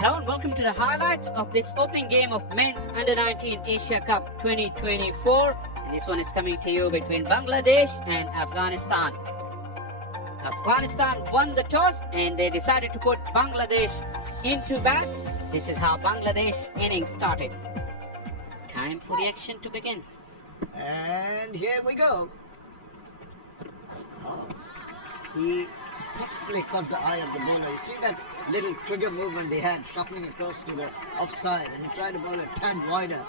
Hello and welcome to the highlights of this opening game of Men's Under-19 Asia Cup 2024. And this one is coming to you between Bangladesh and Afghanistan. Afghanistan won the toss and they decided to put Bangladesh into bat. This is how Bangladesh innings started. Time for the action to begin. And here we go. Oh, he possibly caught the eye of the bowler. You see that little trigger movement they had, shuffling across to the offside, and he tried to bowl a tad wider.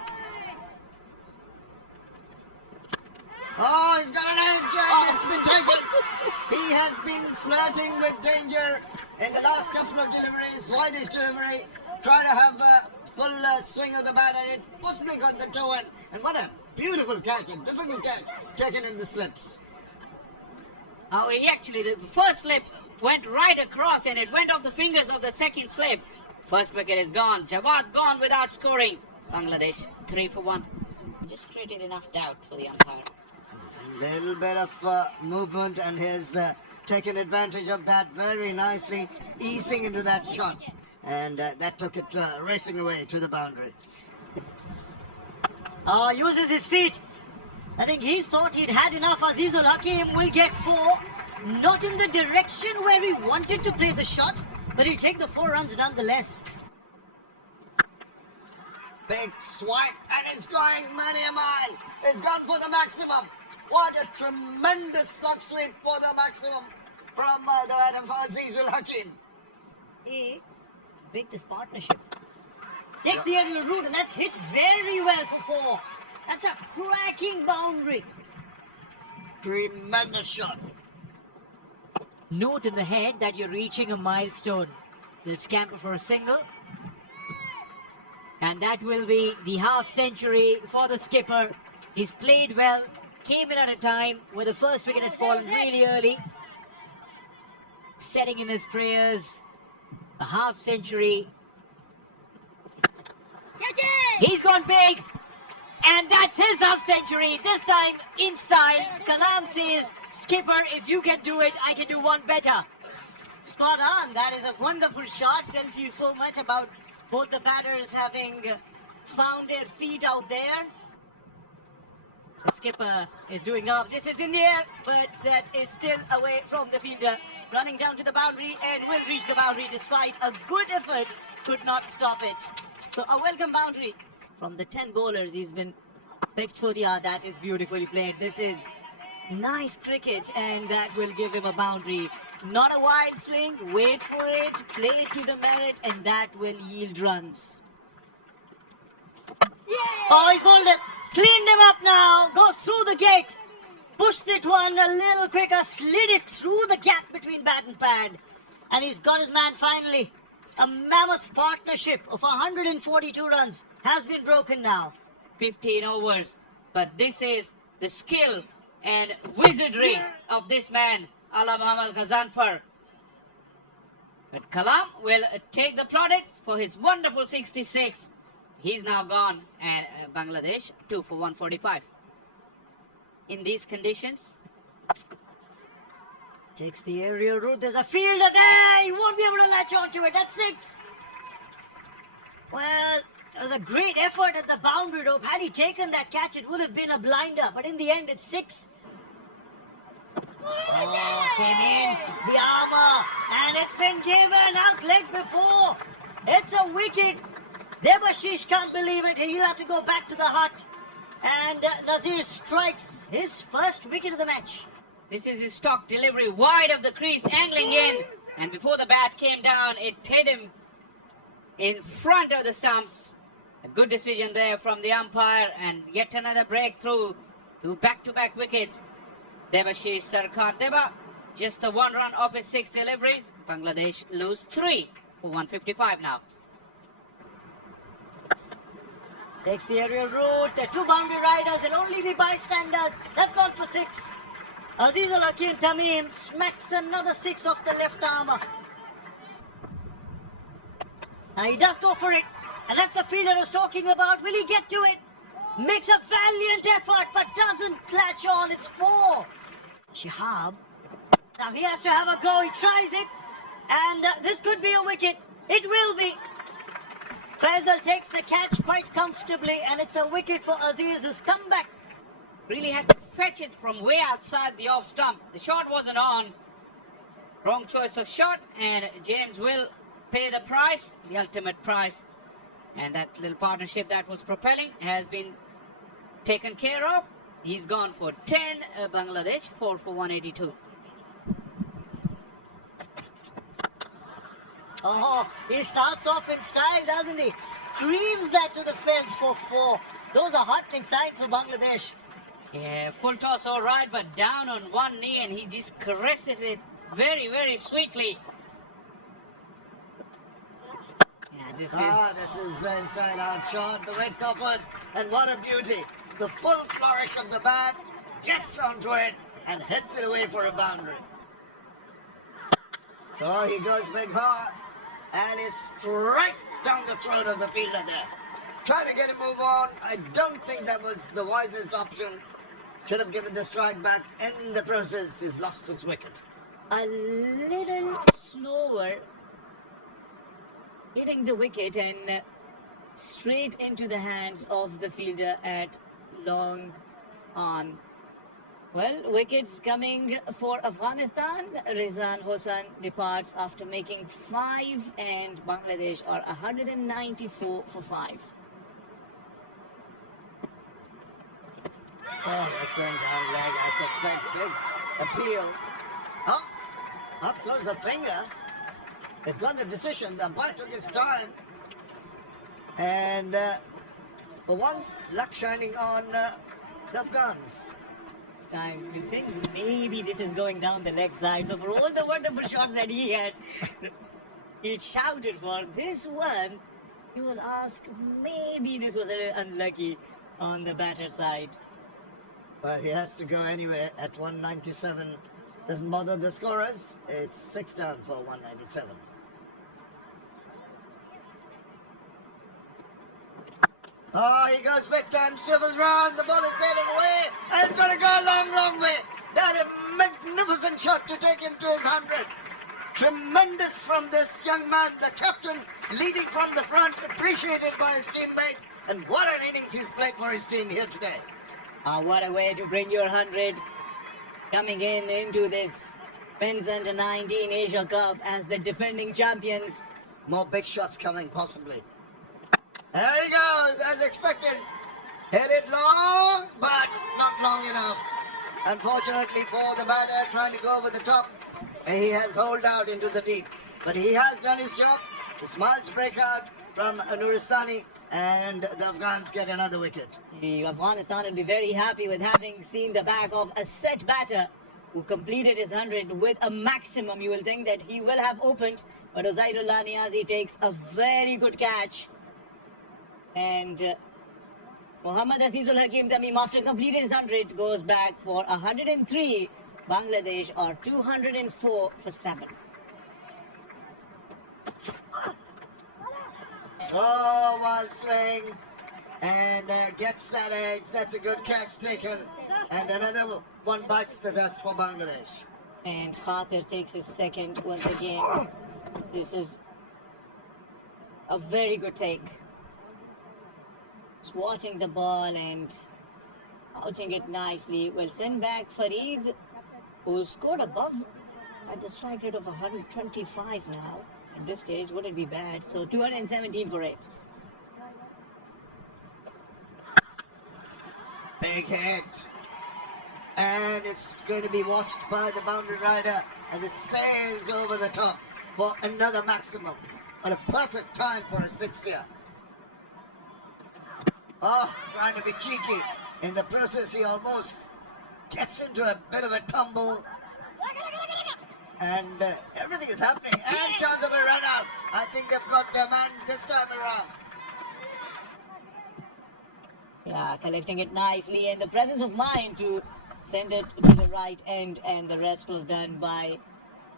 Oh, he's got an edge, and it's been taken. He has been flirting with danger in the last couple of deliveries, widest delivery, trying to have a full swing of the bat, and it possibly got the toe in. And what a beautiful catch, a difficult catch, taken in the slips. Oh, the first slip went right across and it went off the fingers of the second slip. First wicket is gone. Jawad gone without scoring. Bangladesh 3 for 1. Just created enough doubt for the umpire. A little bit of movement, and he's taken advantage of that very nicely, easing into that shot. And that took it racing away to the boundary. Uses his feet. I think he thought he'd had enough. Azizul Hakim will get 4. Not in the direction where he wanted to play the shot, but he'll take the 4 runs nonetheless. Big swipe, and it's going many a mile. It's gone for the maximum. What a tremendous slug sweep for the maximum from the bat of Azizul Hakim. Break this partnership. Takes the aerial route, and that's hit very well for 4. That's a cracking boundary. Tremendous shot. Note in the head that you're reaching a milestone. They'll scamper for a single. And that will be the half century for the skipper. He's played well, came in at a time where the first wicket had fallen really early. Setting in his prayers. A half century. He's gone big. And that's his half century. This time in style. Kalam says, skipper, if you can do it, I can do one better. Spot on. That is a wonderful shot. Tells you so much about both the batters having found their feet out there. The skipper is doing up. This is in the air, but that is still away from the fielder. Running down to the boundary and will reach the boundary despite a good effort. Could not stop it. So a welcome boundary. From the 10 bowlers, he's been picked for the yard. That is beautifully played. This is nice cricket, and that will give him a boundary. Not a wide swing. Wait for it. Play it to the merit, and that will yield runs. Oh, he's bowled it. Cleaned him up now. Goes through the gate. Pushed it one a little quicker. Slid it through the gap between bat and pad. And he's got his man finally. A mammoth partnership of 142 runs has been broken now. 15 overs. But this is the skill and wizardry of this man, Ala Muhammad Ghazanfar. But Kalam will take the plaudits for his wonderful 66. He's now gone, and Bangladesh 2 for 145. In these conditions, takes the aerial route. There's a fielder there. He won't be able to latch onto it. That's 6. Well, it was a great effort at the boundary rope. Had he taken that catch, it would have been a blinder. But in the end, it's 6. Oh, came in. The armour. And it's been given out leg before. It's a wicket. Debashish can't believe it. He'll have to go back to the hut. And Nazir strikes his first wicket of the match. This is his stock delivery wide of the crease, angling in. And before the bat came down, it hit him in front of the stumps. A good decision there from the umpire, and yet another breakthrough to back-to-back wickets. Debashish Sarkar Deba, just the 1 run off his 6 deliveries. Bangladesh lose 3 for 155 now. Takes the aerial route. The 2 boundary riders. There'll only be bystanders. That's gone for 6. Azizul Hakim Tamim smacks another 6 off the left armour. Now he does go for it. And that's the fielder I was talking about. Will he get to it? Makes a valiant effort, but doesn't clutch on. It's 4. Shihab. Now he has to have a go. He tries it. And this could be a wicket. It will be. Faisal takes the catch quite comfortably, and it's a wicket for Aziz, who's come back. Really had to fetch it from way outside the off stump. The shot wasn't on. Wrong choice of shot, and James will pay the price, the ultimate price. And that little partnership that was propelling has been taken care of. He's gone for 10, Bangladesh 4 for 182. Oh, he starts off in style, doesn't he? Creams that to the fence for 4. Those are heartening signs for Bangladesh. Yeah, full toss all right, but down on one knee, and he just caresses it very, very sweetly. Yeah, this is the inside out shot, the red covered, and what a beauty. The full flourish of the bat, gets onto it, and hits it away for a boundary. Oh, he goes big hard, and it's straight down the throat of the fielder there. Trying to get him move on. I don't think that was the wisest option. Should have given the strike back. In the process, he's lost his wicket. A little slower, hitting the wicket and straight into the hands of the fielder at long on. Well, wickets coming for Afghanistan. Rizan Hossain departs after making 5, and Bangladesh are 194 for 5. Oh, that's going down leg, I suspect. Big appeal. Oh, up goes the finger. It's gone to decision. The umpire took his time. And for once, luck shining on the Afghans. This time, you think maybe this is going down the leg side. So for all the wonderful shots that he had, he shouted for this one, you will ask, maybe this was a little unlucky on the batter side. But he has to go anyway at 197. Doesn't bother the scorers. It's 6 down for 197. Oh, he goes big time, swivels round, the ball is sailing away, and it's going to go a long, long way. That is a magnificent shot to take him to his 100. Tremendous from this young man, the captain, leading from the front, appreciated by his teammate, and what an innings he's played for his team here today. What a way to bring your 100 coming into this Men's Under 19 Asia Cup as the defending champions. More big shots coming, possibly. There he goes, as expected. Hit it long, but not long enough. Unfortunately for the batter, trying to go over the top, he has holed out into the deep. But he has done his job. The smiles break out from Nuristani, and the Afghans get another wicket. Afghanistan will be very happy with having seen the back of a set batter who completed his 100 with a maximum. You will think that he will have opened, but Uzairullah Niazi takes a very good catch. And Muhammad Azizul Hakim Tamim, after completing his 100, goes back for 103. Bangladesh are 204 for 7. Oh, wild swing, and gets that edge. That's a good catch taken, and another one bites the dust for Bangladesh. And Khatir takes his second once again. This is a very good take. Just watching the ball and outing it nicely. Will send back Farid, who scored above at the strike rate of 125 now. At this stage, wouldn't be bad. So 217 for 8. Big hit. And it's going to be watched by the boundary rider as it sails over the top for another maximum. What a perfect time for a 6 here. Oh, trying to be cheeky. In the process, he almost gets into a bit of a tumble. And everything is happening. And chance of a run out. I think they've got their man this time around. Yeah, collecting it nicely and the presence of mind to send it to the right end, and the rest was done by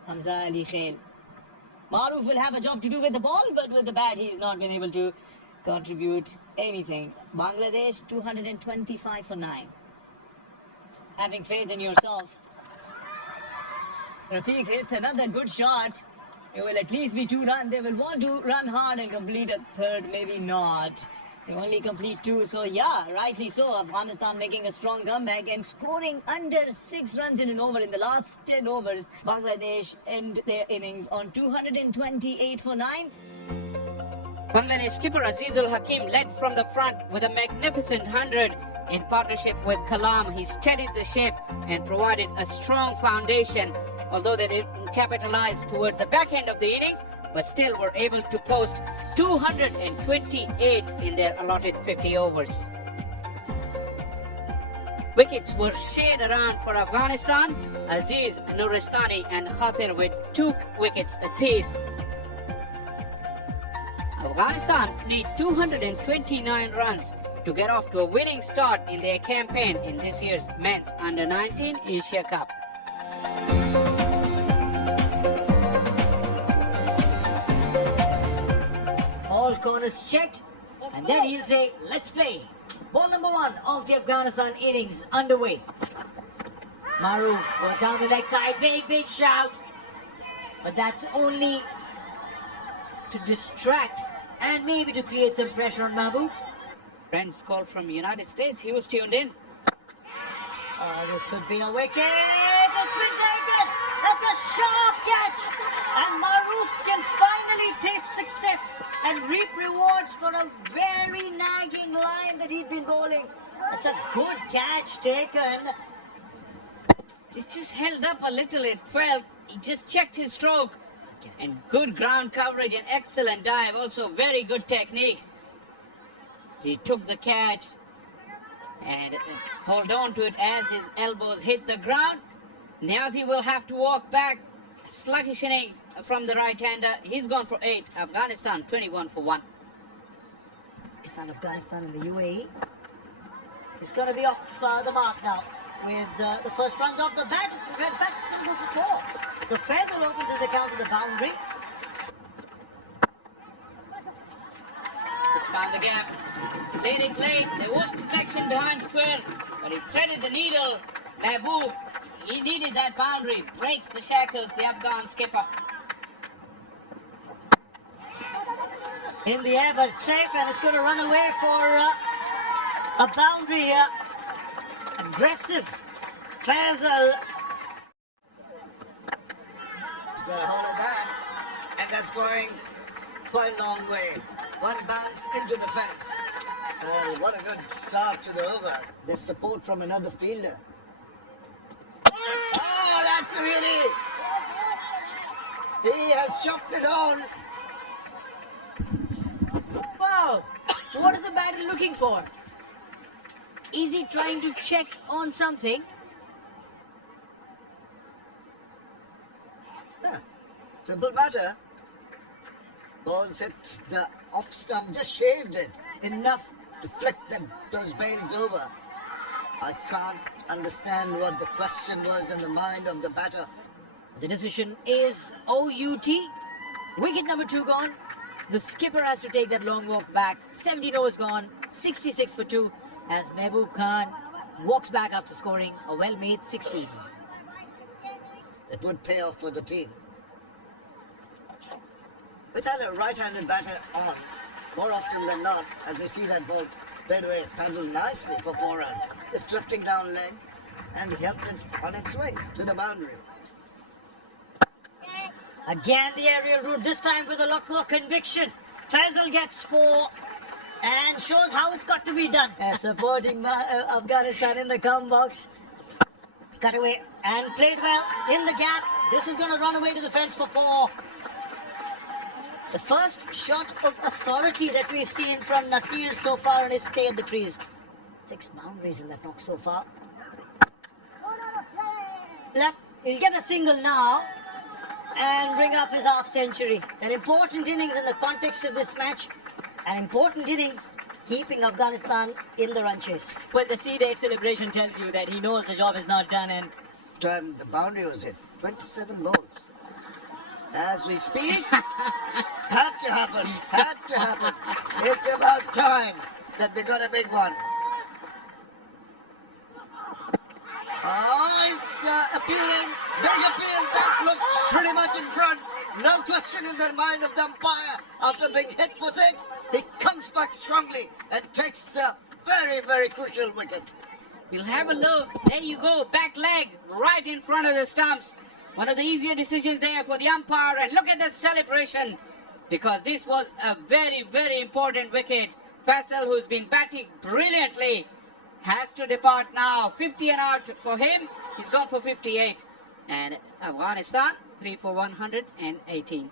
Hamza Ali Khail. Maruf will have a job to do with the ball, but with the bat he's not been able to contribute anything. Bangladesh 225 for 9. Having faith in yourself. Rafiq hits another good shot, It will at least be 2 runs. They will want to run hard and complete a third, maybe not. They only complete 2, so yeah, rightly so. Afghanistan making a strong comeback and scoring under 6 runs in an over. In the last 10 overs, Bangladesh end their innings on 228 for 9. Bangladesh skipper Azizul Hakim led from the front with a magnificent 100 in partnership with Kalam. He steadied the ship and provided a strong foundation, although they didn't capitalize towards the back end of the innings, but still were able to post 228 in their allotted 50 overs. Wickets were shared around for Afghanistan. Aziz, Nuristani and Khatir with 2 wickets apiece. Afghanistan need 229 runs to get off to a winning start in their campaign in this year's Men's Under-19 Asia Cup. All corners checked, and then he'll say, let's play. Ball number 1 of the Afghanistan innings underway. Maroof was down the leg side, big shout. But that's only to distract and maybe to create some pressure on Mahbub. Friends call from the United States. He was tuned in. This could be a wicket. It's been taken. That's a sharp catch. And Maroof can finally taste success and reap rewards for a very nagging line that he'd been bowling. That's a good catch taken. It's just held up a little. It felt. He just checked his stroke. And good ground coverage and excellent dive. Also very good technique. He took the catch and hold on to it as his elbows hit the ground. Niazi will have to walk back. Sluggish innings from the right-hander. He's gone for 8. Afghanistan 21 for 1. Afghanistan in the UAE. It's going to be off the mark now with the first runs off the bat. In fact, it's going to go for 4. So Faisal opens his account to the boundary. He's found the gap. Played it late. There was protection behind square, but he threaded the needle. Mahbub, he needed that boundary. Breaks the shackles, the Afghan skipper. In the air, but it's safe, and it's going to run away for a boundary here. Aggressive Faisal. He's got a hold of that, and that's going quite a long way. One bounce into the fence. What a good start to the over. There's support from another fielder. Oh, that's a beauty! He has chopped it on. Wow! What is the batter looking for? Is he trying to check on something? Yeah, simple matter. Balls hit the off stump, just shaved it. Enough to flick those bails over. I can't understand what the question was in the mind of the batter. The decision is OUT. Wicket number 2 gone. The skipper has to take that long walk back. 17 overs gone. 66 for 2 as Mahbub Khan walks back after scoring a well-made 16. It would pay off for the team. Without a right-handed batter on, more often than not, as we see that ball played away, handled nicely for 4 runs. Just drifting down leg, and he helped it on its way to the boundary. Again the aerial route, this time with a lot more conviction. Faisal gets 4 and shows how it's got to be done. Supporting Afghanistan in the come box. Cut away and played well in the gap. This is going to run away to the fence for 4. The first shot of authority that we've seen from Nasir so far on his stay at the crease. 6 boundaries in that knock so far. Left, he'll get a single now and bring up his half century. An important innings in the context of this match. An important innings keeping Afghanistan in the run chase. When the C-Date celebration tells you that he knows the job is not done and... Time the boundary was hit. 27 balls. As we speak, had to happen. It's about time that they got a big one. Oh, he's appealing. Big appeal. That looked pretty much in front. No question in their mind of the umpire. After being hit for 6, he comes back strongly and takes a very, very crucial wicket. We'll have a look. There you go. Back leg right in front of the stumps. One of the easier decisions there for the umpire. And look at the celebration, because this was a very, very important wicket. Faisal, who's been batting brilliantly, has to depart now. 50 and out for him. He's gone for 58. And Afghanistan, 3 for 118.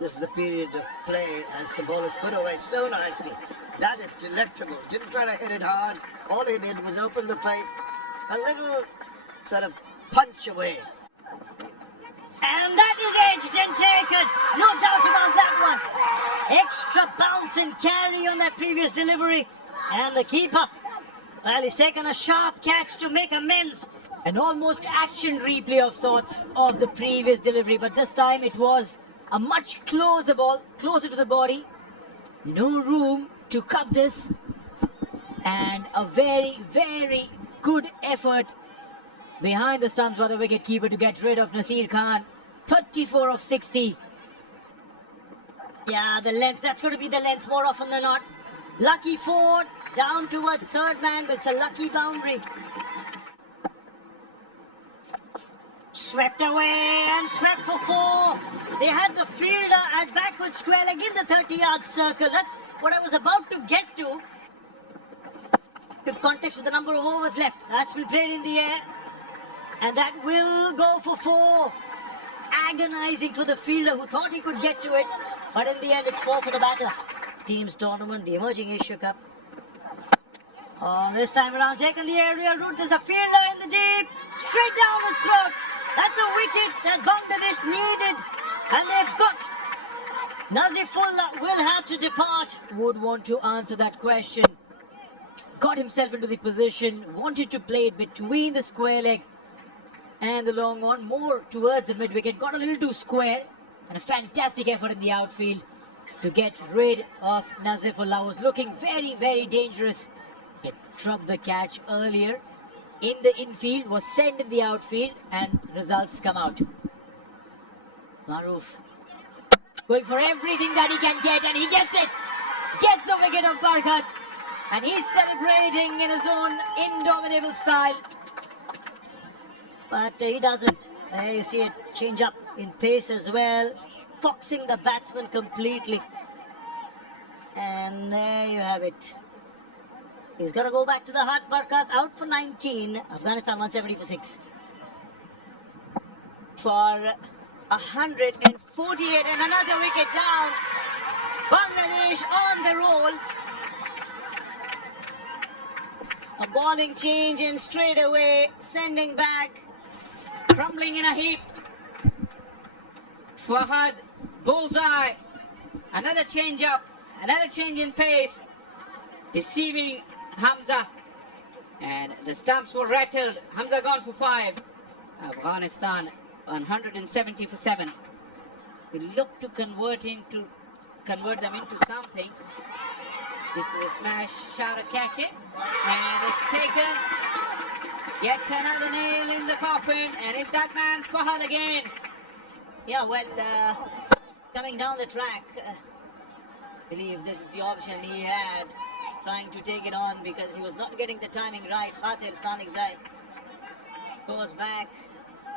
This is the period of play as the ball is put away so nicely. That is delectable. Didn't try to hit it hard. All he did was open the face. A little sort of punch away. And that is edged and taken. No doubt about that one. Extra bounce and carry on that previous delivery. And the keeper, well, he's taken a sharp catch to make amends. An almost action replay of sorts of the previous delivery. But this time it was a much closer ball, closer to the body. No room to cup this. And a very, very good effort behind the stumps by the wicket-keeper to get rid of Nasir Khan. 34 of 60. Yeah, the length, that's going to be the length more often than not. Lucky 4, down towards third man, but it's a lucky boundary. Swept away and swept for 4. They had the fielder at backward square leg in the 30-yard circle. That's what I was about to get to. The context with the number of overs left. That's been played in the air. And that will go for 4. Agonizing for the fielder who thought he could get to it. But in the end, it's 4 for the batter. Team's tournament, the Emerging Asia Cup. Oh, this time around, taking the aerial route. There's a fielder in the deep. Straight down his throat. That's a wicket that Bangladesh needed. And they've got. Nazifullah will have to depart. Would want to answer that question. Got himself into the position. Wanted to play it between the square leg and the long on, more towards the mid-wicket. Got a little too square. And a fantastic effort in the outfield to get rid of Nazifullah. Was looking very, very dangerous. He dropped the catch earlier in the infield, was sent in the outfield, and results come out. Maroof going for everything that he can get, and he gets it. Gets the wicket of Barkat. And he's celebrating in his own indomitable style. But he doesn't. There you see it change up in pace as well. Foxing the batsman completely. And there you have it. He's got to go back to the hut. Barkat out for 19. Afghanistan 170 for 6. For 148 and another wicket down. Bangladesh on the roll. A bowling change and straight away sending back. Crumbling in a heap. Fahad, bullseye. Another change up. Another change in pace. Deceiving Hamza. And the stumps were rattled. Hamza gone for 5. Afghanistan 170 for 7. We look to convert them into something. This is a smash, shout, catch it. And it's taken. Yet another nail in the coffin. And it's that man, Fahad again. Yeah, well, coming down the track, I believe this is the option he had, trying to take it on because he was not getting the timing right. Khatir Stanigzai goes back.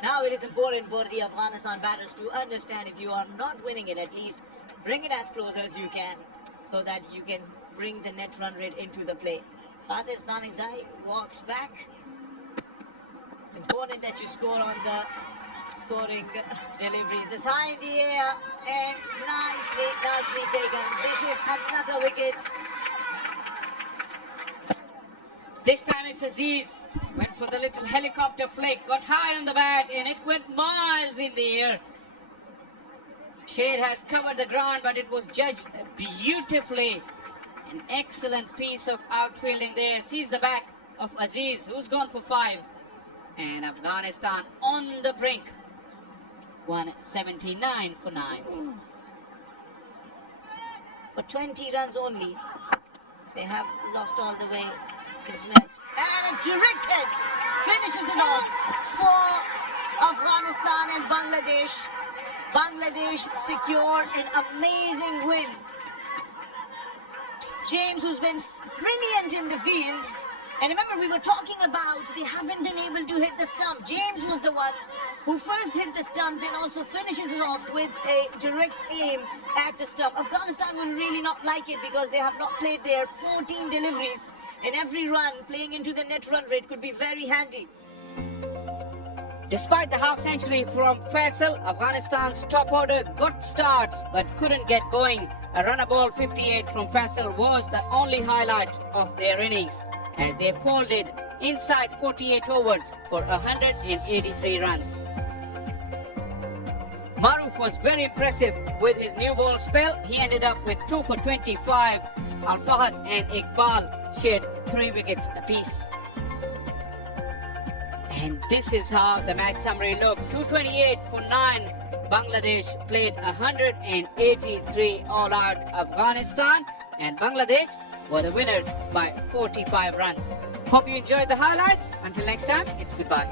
Now it is important for the Afghanistan batters to understand, if you are not winning it, at least bring it as close as you can so that you can bring the net run rate into the play. Khatir Stanigzai walks back. It's important that you score on the scoring deliveries. This high in the air and nicely taken. This is another wicket. This time it's Aziz. Went for the little helicopter flick. Got high on the bat and it went miles in the air. Shade has covered the ground, but it was judged beautifully. An excellent piece of outfielding there. Sees the back of Aziz, who's gone for 5. And Afghanistan on the brink. 179 for 9. For 20 runs only, they have lost all the way to this match. And a direct hit finishes it off for Afghanistan and Bangladesh. Bangladesh secured an amazing win. James, who's been brilliant in the field. And remember, we were talking about they haven't been able to hit the stump. James was the one who first hit the stumps and also finishes it off with a direct aim at the stump. Afghanistan will really not like it because they have not played their 14 deliveries. And every run playing into the net run rate could be very handy. Despite the half-century from Faisal, Afghanistan's top order got starts but couldn't get going. A runner ball 58 from Faisal was the only highlight of their innings, as they folded inside 48 overs for 183 runs. Maruf was very impressive with his new ball spell. He ended up with 2 for 25. Al-Fahad and Iqbal shared 3 wickets apiece. And this is how the match summary looked. 228 for 9. Bangladesh played 183 all out. Afghanistan and Bangladesh were the winners by 45 runs. Hope you enjoyed the highlights. Until next time, it's goodbye.